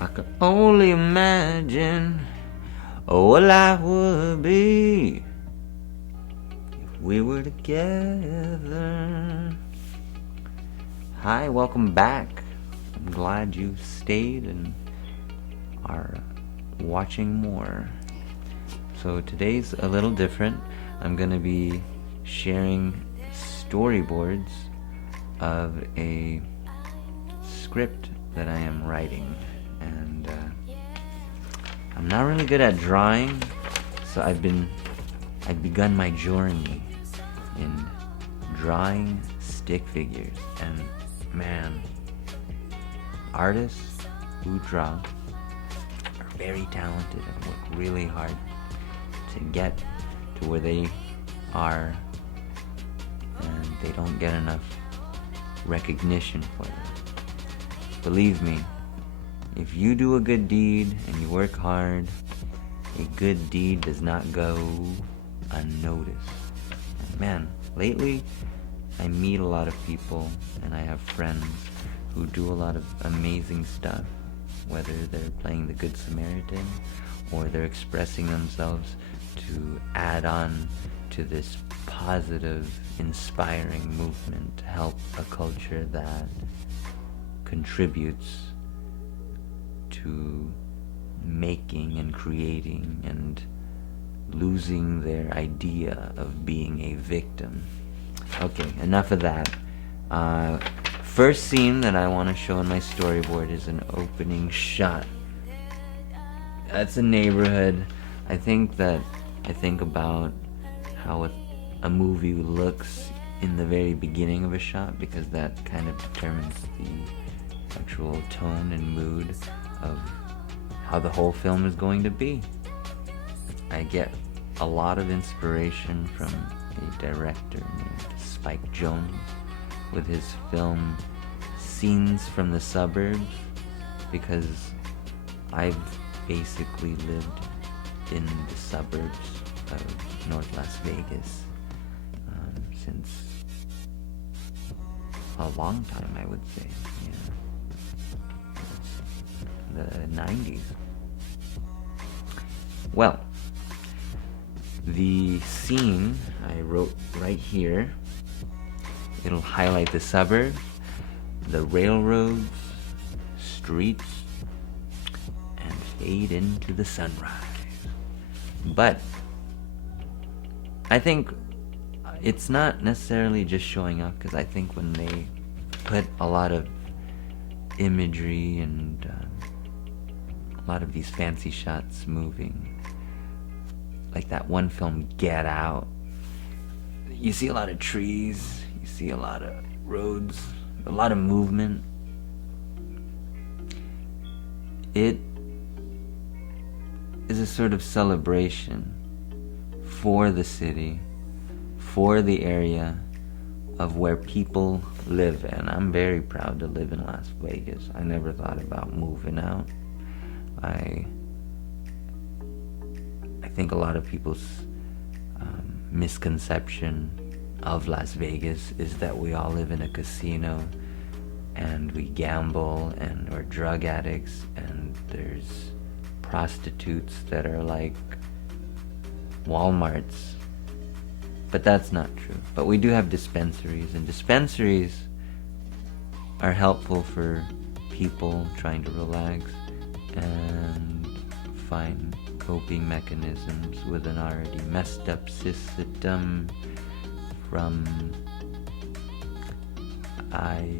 I can only imagine what life would be if we were together. Hi, welcome back. I'm glad you stayed and are watching more. So today's a little different. I'm going to be sharing storyboards of a script that I am writing. And I'm not really good at drawing, so I've begun my journey in drawing stick figures. And man, artists who draw are very talented and work really hard to get to where they are, and they don't get enough recognition for it. Believe me, if you do a good deed and you work hard, a good deed does not go unnoticed. And man, lately I meet a lot of people and I have friends who do a lot of amazing stuff, whether they're playing the Good Samaritan or they're expressing themselves to add on to this positive, inspiring movement to help a culture that contributes to making and creating and losing their idea of being a victim. Okay, enough of that. First scene that I want to show in my storyboard is an opening shot. That's a neighborhood. I think about how a movie looks in the very beginning of a shot, because that kind of determines the actual tone and mood of how the whole film is going to be. I get a lot of inspiration from a director named Spike Jonze with his film Scenes from the Suburbs, because I've basically lived in the suburbs of North Las Vegas since a long time, I would say. The 90s. Well, the scene I wrote right here, it'll highlight the suburbs, the railroads, streets, and fade into the sunrise. But I think it's not necessarily just showing up, because I think when they put a lot of imagery and a lot of these fancy shots moving, like that one film Get Out, you see a lot of trees, you see a lot of roads, a lot of movement. It is a sort of celebration for the city, for the area of where people live. And I'm very proud to live in Las Vegas. I never thought about moving out. I think a lot of people's misconception of Las Vegas is that we all live in a casino and we gamble and we're drug addicts and there's prostitutes that are like Walmarts. But that's not true. But we do have dispensaries, and dispensaries are helpful for people trying to relax and find coping mechanisms with an already messed up system. I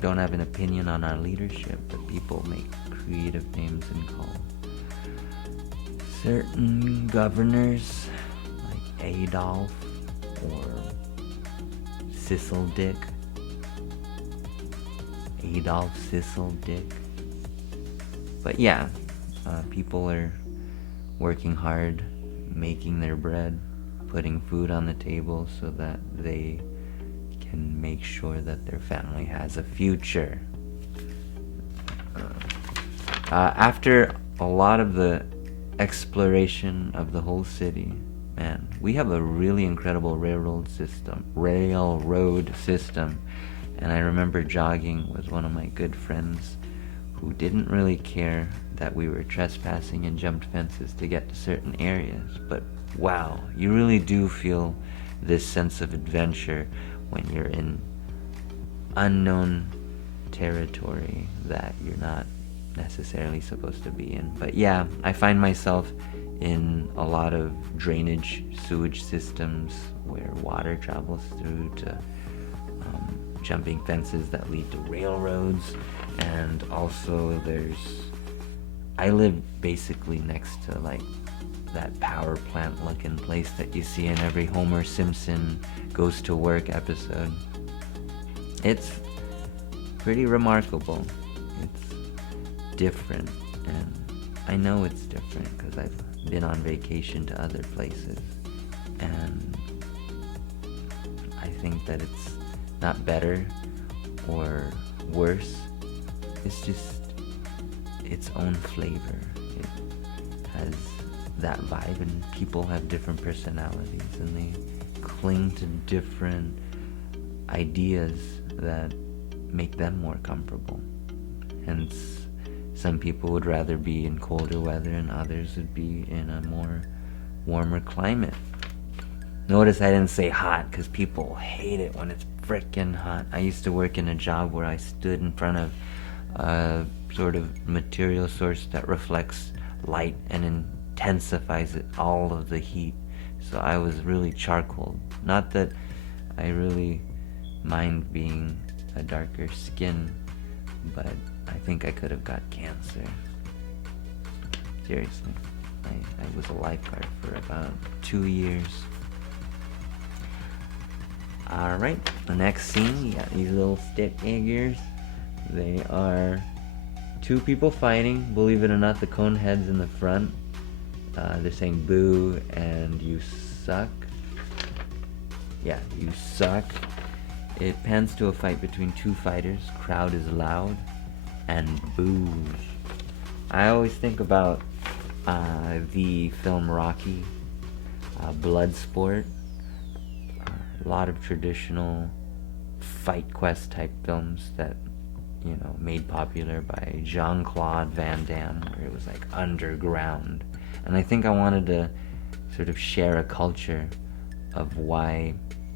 don't have an opinion on our leadership, but people make creative names and call certain governors like Adolf or Sissel Dick. Adolf Sissel Dick. But yeah, people are working hard, making their bread, putting food on the table so that they can make sure that their family has a future. After a lot of the exploration of the whole city, man, we have a really incredible railroad system. And I remember jogging with one of my good friends who didn't really care that we were trespassing and jumped fences to get to certain areas. But wow, you really do feel this sense of adventure when you're in unknown territory that you're not necessarily supposed to be in. But yeah, I find myself in a lot of drainage sewage systems where water travels through, to jumping fences that lead to railroads, and also I live basically next to like that power plant looking place that you see in every Homer Simpson Goes to Work episode. It's pretty remarkable. It's different, and I know it's different because I've been on vacation to other places, and I think that it's not better or worse. It's just its own flavor. It has that vibe, and people have different personalities, and they cling to different ideas that make them more comfortable. Hence, some people would rather be in colder weather, and others would be in a more warmer climate. Notice I didn't say hot, because people hate it when it's frickin' hot. I used to work in a job where I stood in front of a sort of material source that reflects light and intensifies all of the heat. So I was really charcoal. Not that I really mind being a darker skin, but I think I could have got cancer. Seriously. I was a lifeguard for about 2 years. Alright, the next scene, you got these little stick figures. They are 2 people fighting. Believe it or not, the cone head's in the front. They're saying boo and you suck. Yeah, you suck. It pans to a fight between 2 fighters. Crowd is loud and boos. I always think about the film Rocky, Bloodsport. A lot of traditional fight quest type films that, made popular by Jean-Claude Van Damme, where it was like underground. And I think I wanted to sort of share a culture of why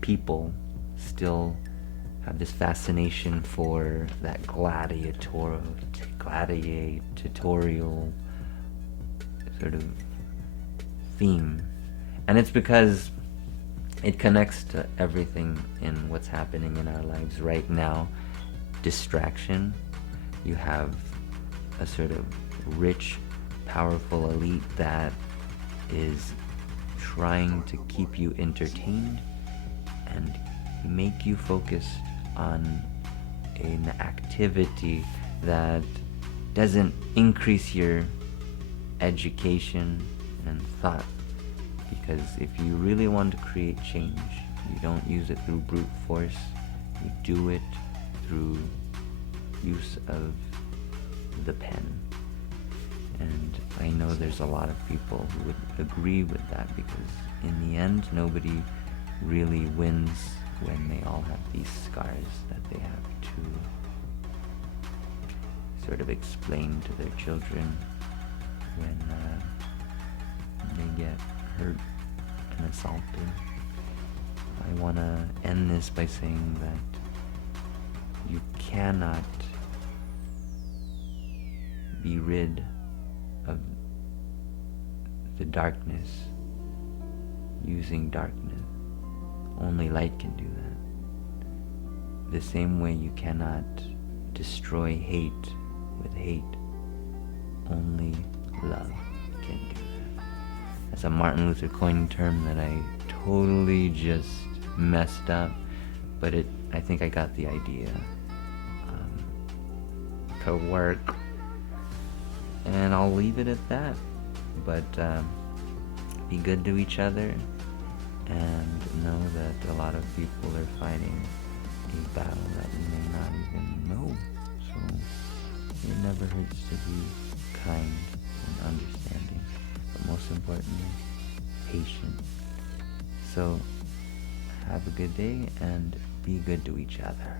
people still have this fascination for that gladiatorial sort of theme. And it's because it connects to everything in what's happening in our lives right now. Distraction. You have a sort of rich, powerful elite that is trying to keep you entertained and make you focus on an activity that doesn't increase your education and thought. Because if you really want to create change, you don't use it through brute force. You do it through use of the pen. And I know there's a lot of people who would agree with that, because in the end, nobody really wins when they all have these scars that they have to sort of explain to their children when they get hurt and assaulted. I want to end this by saying that you cannot be rid of the darkness using darkness. Only light can do that. The same way you cannot destroy hate with hate. Only love can do that. That's a Martin Luther King term that I totally just messed up, but I think I got the idea to work, and I'll leave it at that. But be good to each other, and know that a lot of people are fighting a battle that we may not even know. So it never hurts to be kind and understanding, but most importantly, patient. So have a good day and be good to each other.